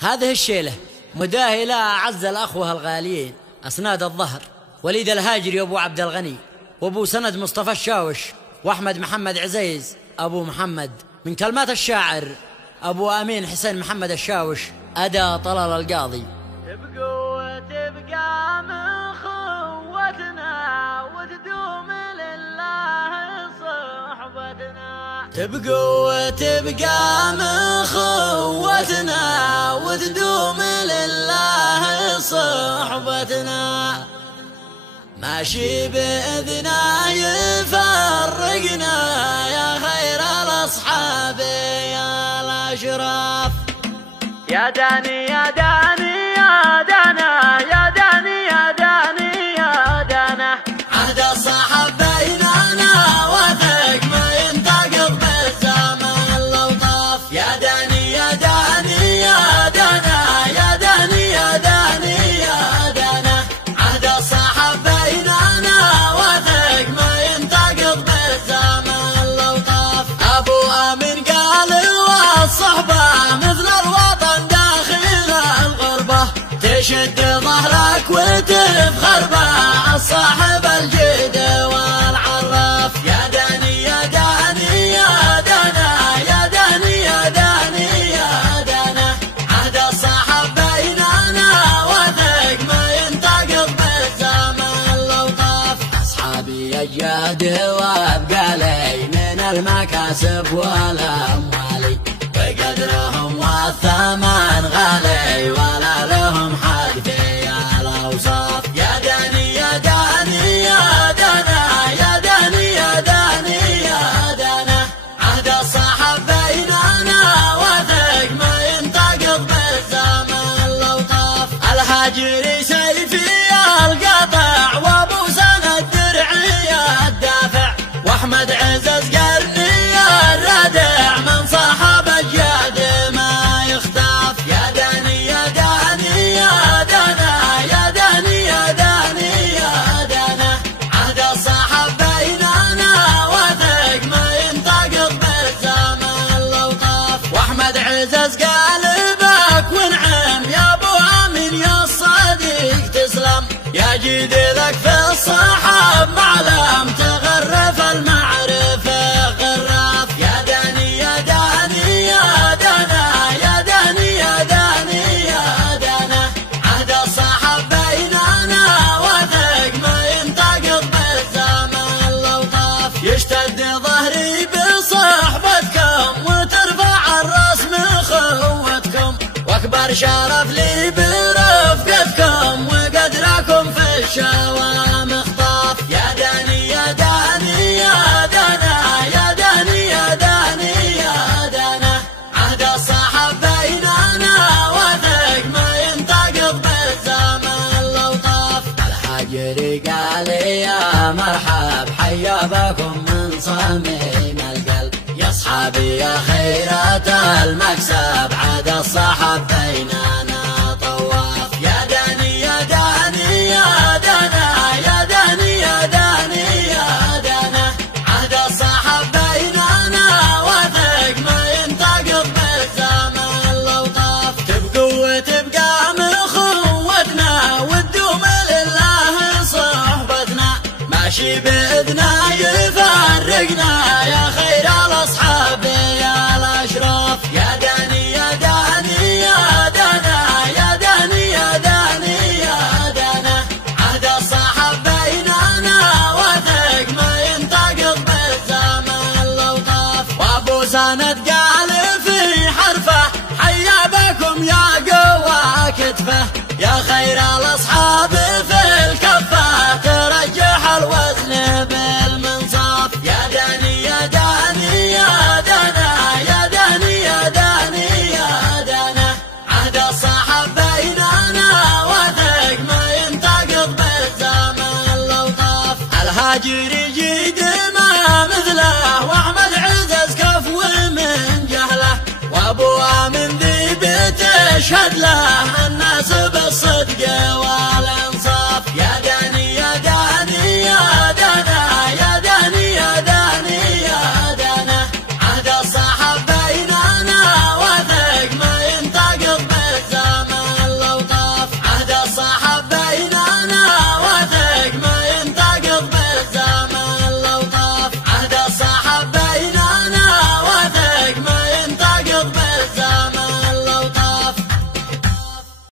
هذه الشيلة مداهي لها أعز الأخوة الغاليين أسناد الظهر وليد الهاجري وأبو عبد الغني وأبو سند مصطفى الشاوش وأحمد محمد عزيز أبو محمد. من كلمات الشاعر أبو أمين حسين محمد الشاوش أدى طلال القاضي. تبقى من خوتنا وتدوم لله صحبتنا. تبقى من خوتنا وتدوم لله صحبتنا. ماشي بإذنا يفرقنا يا خير الأصحاب يا الأشراف. يا داني يا داني يا دانا يا داني يا داني يا دانا. عهد الصحاب بيننا وثق ما ينتقض بالزمن لو طاف. يا داني يا داني يا دانا يا داني يا داني يا دانا. عهد الصحاب بيننا وثق ما ينتقض بالزمن لو طاف. أبو أمين قال والصحبة مثل الوطن داخل الغربة. تشد ظهرك وتفخر به الصاحب الجد والعراف. يا داني يا داني يا دانا يا داني يا داني يا دانا. عهد الصحاب بيننا وثق ما ينتقض بالزمن لو طاف. أصحابي الجهد وابقى لي من المكاسب والأموال بقدرهم والثمن غالي ولا لهم حد في الأوصاف. يا داني يا داني يا دانا يا داني يا داني يا دانا. عهد الصحاب بيننا وثق ما ينتقض بالزمن لو طاف. الهاجري سيفي القطع وابو سند درعي الدافع واحمد عزز قرني الردع من صاحب الجهد ما يختاف. يا داني يا داني يا دانا يا داني يا داني يا دانا. عهد الصحاب بيننا وثق ما ينتقض بالزمن لو طاف. واحمد عزز قلبك ونعم يا ابو امين يا الصديق تسلم. يا جيد لك في الصحاب معلم تغرف المعرفة غراف. يا داني يا داني يا دانا يا داني يا داني يا دانا. عهد الصحاب بيننا وثق ما ينتقض بالزمن لو طاف. يشتد ظهري بصحبتكم وترفع الراس من خوتكم واكبر شرف لي برفقتكم وقدركم في الشوام خطاف. يا داني يا داني يا دانا يا داني يا داني يا دانا. عهد الصحاب بيننا وثق ما ينتقض بالزمن لو طاف. الهاجري قال يا مرحب حيا بكم من صميم القلب يا اصحابي يا خيرات المكسب. عهد الصحاب بيننا طواف. يا داني يا داني يا دانا يا داني يا داني يا دانا. عهد الصحاب بيننا وثق ما ينتقض بالزمن لو طاف. تبقى من خوتنا وتدوم لله صحبتنا. ماشي بإذنا يفرقنا يا خير الأصحاب يا الأشراف. يا داني يا داني يا دانا يا داني يا داني يا دانا. عهد الصحاب بيننا وثق ما ينتقض بالزمن لو طاف. وابو سند قال في حرفه حيا بكم يا قوى كتفه. يا خير الأصحاب في الكفة ترجح الوزن بالمنصاف. يا داني يا داني يا دانا يا داني يا داني يا دانا. عهد الصحاب بيننا وثق ما ينتقض بالزمن لو طاف. الهاجري جيد ما مثله واحمد عزز كفو من جهله وابو امين ذي بتشهد له الناس